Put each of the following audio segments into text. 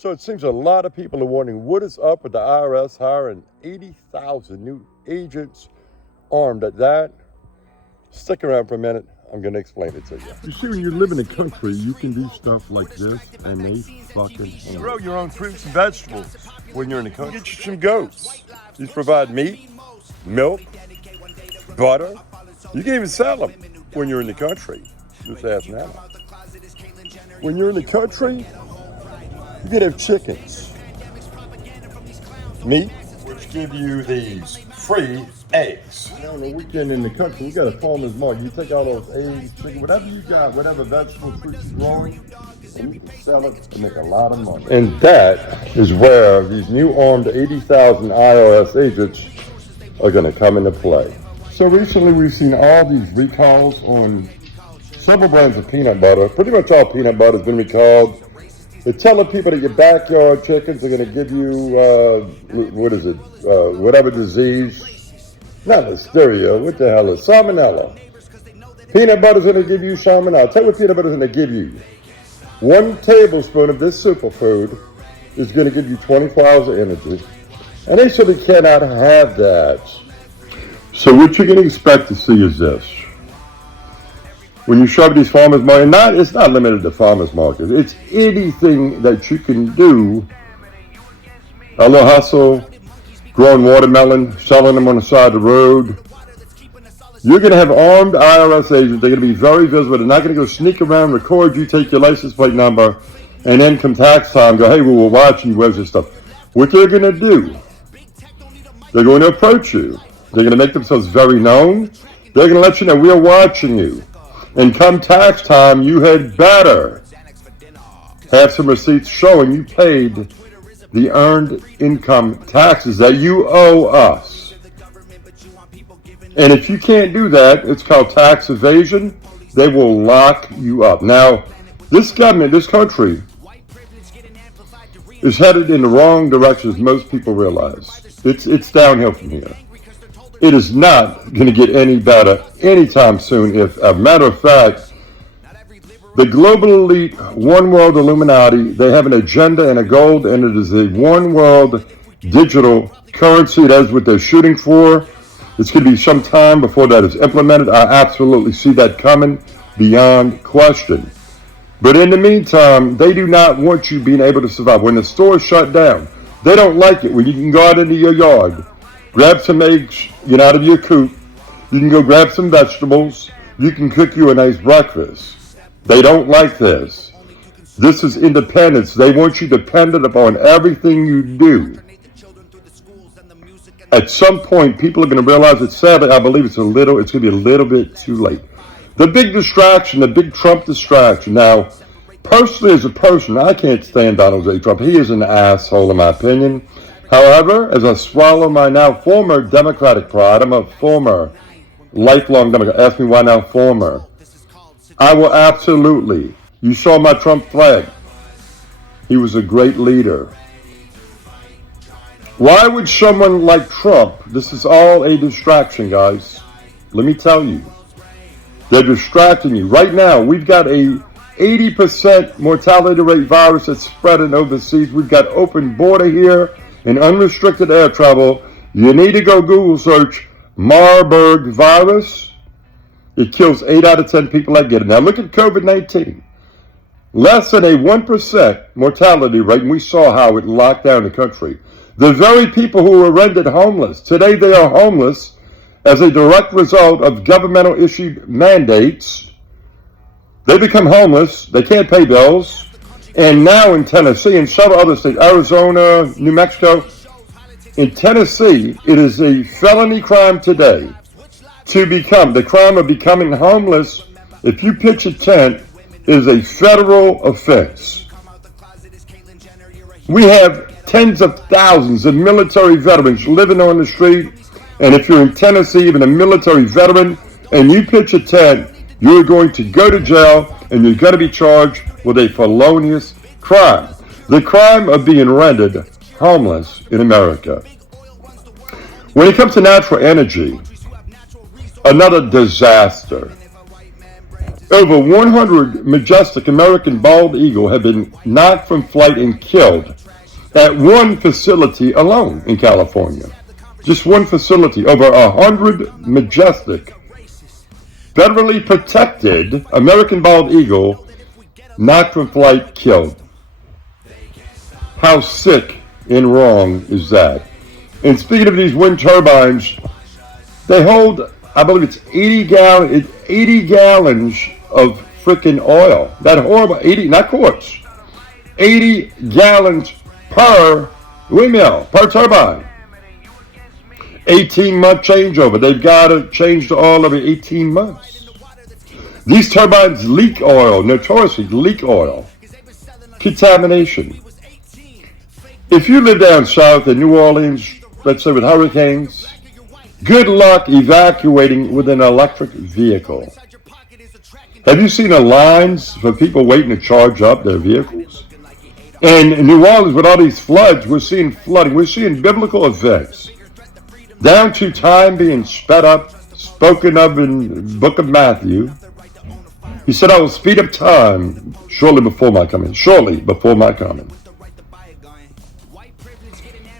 So it seems a lot of people are wondering what is up with the IRS hiring 80,000 new agents armed at that. Stick around for a minute. I'm going to explain it to you. You see, when you live in a country, you can do stuff like this, and they fucking grow your own fruits and vegetables when you're in the country. Get you some goats. These provide meat, milk, butter. You can even sell them when you're in the country. Just ask Nana. When you're in the country, you can have chickens, meat, which give you these free eggs. On the weekend in the country, we got a farmer's market. You take all those eggs, chicken, whatever you got, whatever vegetable fruits you're growing, and you can sell it to make a lot of money. And that is where these new armed 80,000 IRS agents are going to come into play. So recently we've seen all these recalls on several brands of peanut butter. Pretty much all peanut butter has been recalled. They're telling people that your backyard chickens are going to give you, whatever disease. Not listeria, what the hell is salmonella? Peanut butter's going to give you salmonella. I'll tell you what peanut butter's going to give you. 1 tablespoon of this superfood is going to give you 24 hours of energy. And they simply cannot have that. So what you're going to expect to see is this. When you shop at these farmers markets, it's not limited to farmers markets. It's anything that you can do. A little hustle, growing watermelon, selling them on the side of the road. You're going to have armed IRS agents. They're going to be very visible. They're not going to go sneak around, record you, take your license plate number, and then come tax time, go, hey, we were watching you, where's this stuff? What they're going to do, they're going to approach you. They're going to make themselves very known. They're going to let you know we are watching you. And come tax time, you had better have some receipts showing you paid the earned income taxes that you owe us. And if you can't do that, it's called tax evasion. They will lock you up. Now, this government, this country, is headed in the wrong direction, as most people realize. It's downhill from here. It is not going to get any better anytime soon. If, as a matter of fact, the global elite, one world Illuminati, they have an agenda and a goal, and it is a one world digital currency. That is what they're shooting for. It's going to be some time before that is implemented. I absolutely see that coming beyond question. But in the meantime, they do not want you being able to survive. When the store is shut down, they don't like it when you can go out into your yard, grab some eggs, get out of your coop. You can go grab some vegetables. You can cook you a nice breakfast. They don't like this. This is independence. They want you dependent upon everything you do. At some point, people are going to realize that, sadly, I believe it's going to be a little bit too late. The big distraction, the big Trump distraction. Now, personally, as a person, I can't stand Donald J. Trump. He is an asshole, in my opinion. However, as I swallow my now former Democratic pride, I'm a former lifelong Democrat. Ask me why now former. I will absolutely. You saw my Trump flag. He was a great leader. Why would someone like Trump, this is all a distraction, guys. Let me tell you. They're distracting you. Right now, we've got a 80% mortality rate virus that's spreading overseas. We've got open border here and unrestricted air travel. You need to go Google search Marburg virus. It kills 8 out of 10 people that get it. Now look at COVID-19. Less than a 1% mortality rate, and we saw how it locked down the country. The very people who were rendered homeless, today they are homeless as a direct result of governmental issued mandates. They become homeless, they can't pay bills, and now in Tennessee and several other states, Arizona, New Mexico, in Tennessee, it is a felony crime today to become, the crime of becoming homeless. If you pitch a tent, it is a federal offense. We have tens of thousands of military veterans living on the street, and if you're in Tennessee, even a military veteran, and you pitch a tent, you're going to go to jail, and you're going to be charged with a felonious crime. The crime of being rendered homeless in America. When it comes to natural energy, another disaster. Over 100 majestic American bald eagle have been knocked from flight and killed at one facility alone in California. Just one facility. Over 100 majestic, federally protected American bald eagle knocked from flight, killed. How sick and wrong is that? And speaking of these wind turbines, they hold, I believe it's 80 gallons of freaking oil. That horrible 80, not quarts, 80 gallons per windmill, per turbine. 18-month changeover. They've got to change the oil every 18 months. These turbines leak oil, notoriously leak oil. Contamination. If you live down south in New Orleans, let's say with hurricanes, good luck evacuating with an electric vehicle. Have you seen the lines for people waiting to charge up their vehicles? And in New Orleans, with all these floods, we're seeing flooding. We're seeing biblical events, down to time being sped up, spoken of in the book of Matthew. He said, I will speed up time shortly before my coming. Shortly before my coming.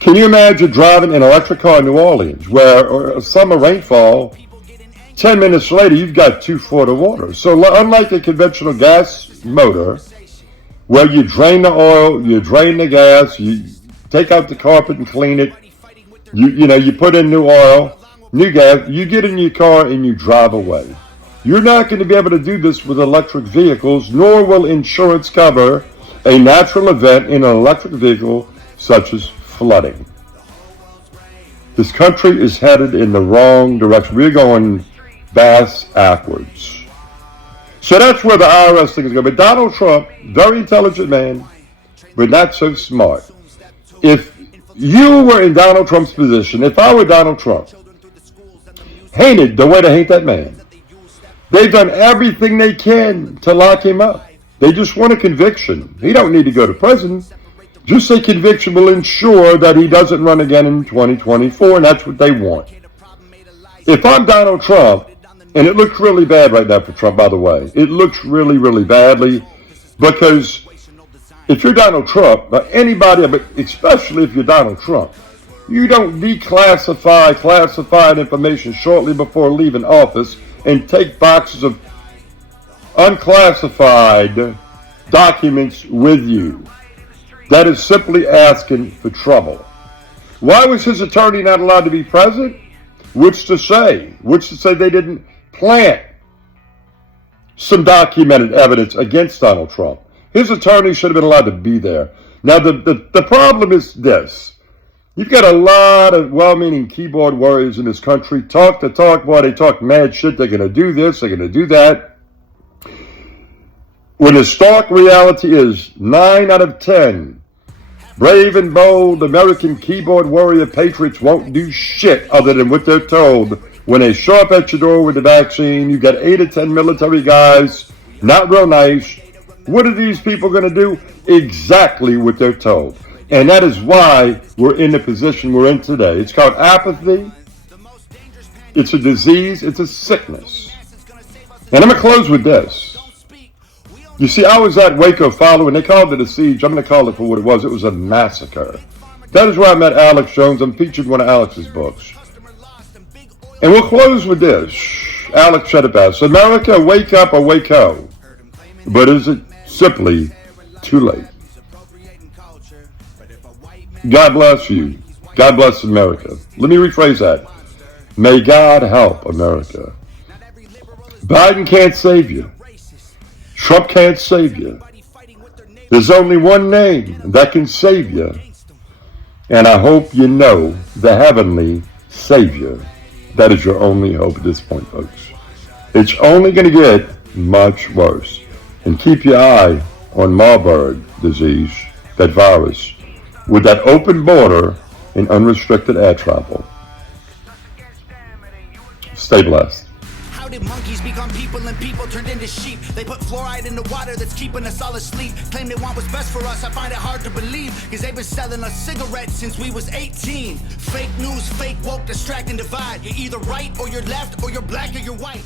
Can you imagine driving an electric car in New Orleans where summer rainfall, 10 minutes later, you've got 2 foot of water. So unlike a conventional gas motor, where you drain the oil, you drain the gas, you take out the carpet and clean it, you put in new oil, new gas, you get in your car and you drive away. You're not going to be able to do this with electric vehicles, nor will insurance cover a natural event in an electric vehicle such as flooding. This country is headed in the wrong direction. We're going bass backwards. So that's where the IRS thing is going. But Donald Trump, very intelligent man, but not so smart. If you were in Donald Trump's position, if I were Donald Trump, hated the way they hate that man. They've done everything they can to lock him up. They just want a conviction. He don't need to go to prison. Just a conviction will ensure that he doesn't run again in 2024, and that's what they want. If I'm Donald Trump, and it looks really bad right now for Trump, by the way. It looks really, really badly, because if you're Donald Trump, but anybody, but especially if you're Donald Trump, you don't declassify classified information shortly before leaving office and take boxes of unclassified documents with you. That is simply asking for trouble. Why was his attorney not allowed to be present? Which to say they didn't plant some documented evidence against Donald Trump. His attorney should have been allowed to be there. Now, the problem is this. You've got a lot of well-meaning keyboard warriors in this country. Talk the talk, boy, they talk mad shit. They're going to do this, they're going to do that. When the stark reality is 9 out of 10 brave and bold American keyboard warrior patriots won't do shit other than what they're told. When they show up at your door with the vaccine, you got 8 or 10 military guys, not real nice. What are these people going to do? Exactly what they're told. And that is why we're in the position we're in today. It's called apathy. It's a disease. It's a sickness. And I'm going to close with this. You see, I was at Waco following, they called it a siege. I'm going to call it for what it was. It was a massacre. That is where I met Alex Jones. I'm featured in one of Alex's books. And we'll close with this. Alex said it best. America, wake up or wake ho. But is it simply too late? God bless you. God bless America. Let me rephrase that. May God help America. Biden can't save you. Trump can't save you. There's only one name that can save you. And I hope you know the heavenly Savior. That is your only hope at this point, folks. It's only going to get much worse. And keep your eye on Marburg disease, that virus, with that open border and unrestricted air travel. Stay blessed. How did monkeys become people and people turned into sheep? They put fluoride in the water that's keeping us all asleep. Claim they want what's best for us, I find it hard to believe. Cause they've been selling us cigarettes since we was 18. Fake news, fake woke, distract and divide. You're either right or you're left or you're black or you're white.